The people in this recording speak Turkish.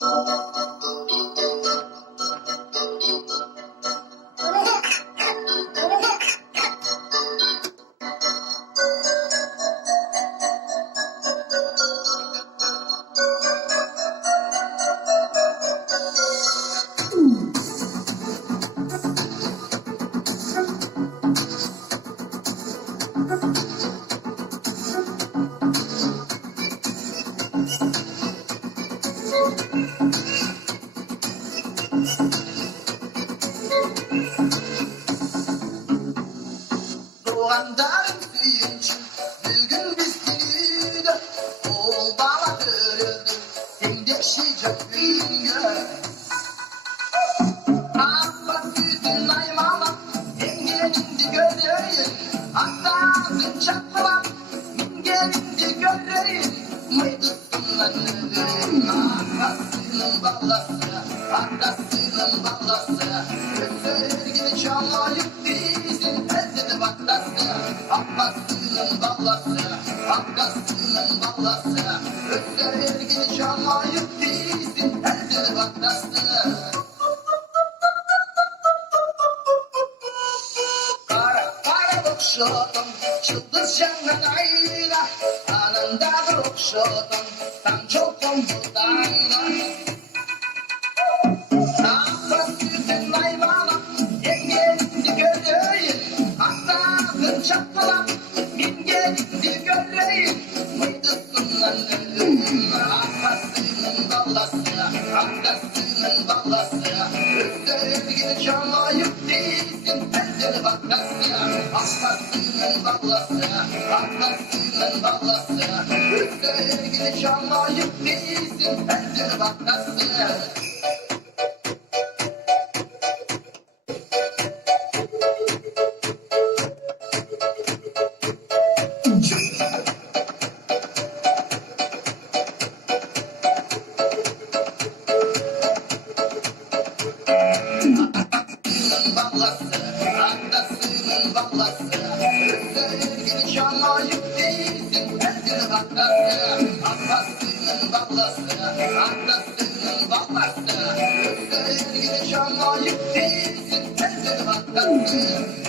Doğandarım suyuncu, bugün biz seni de ol bana görüldü, sen de şicak büyüngö. Ağla yüzün aymala, engelindi göreyim, hatta çakma, mingelindi göreyim, mıydısınlar nöbeyim, arkasının ballası, arkasının ballası, göstergini çalmayıp bizim elde baklası, arkasının ballası, arkasının ballası, göstergini çalmayıp bizim elde baklası. Kara okşadım, çıldız canlarıyla, anında okşadım, tam çok omuzlarla. Sağlık yüzün ayvana, engelindi göreyim, hatta çakmalar, mingelindi göreyim, mıydısınlar ölüm, arkasının ballası, arkasının ballası, göstergini çalmayıp değilsin, elde baklası, arkasının ballası, arkasının ballası, göstergini çalmayıp değilsin, elde baklası. Arkasının ballası, göstergini çalmayıp değilsin, elde baklası, arkasının ballası, arkasının ballası, göstergini çalmayıp değilsin, elde baklası.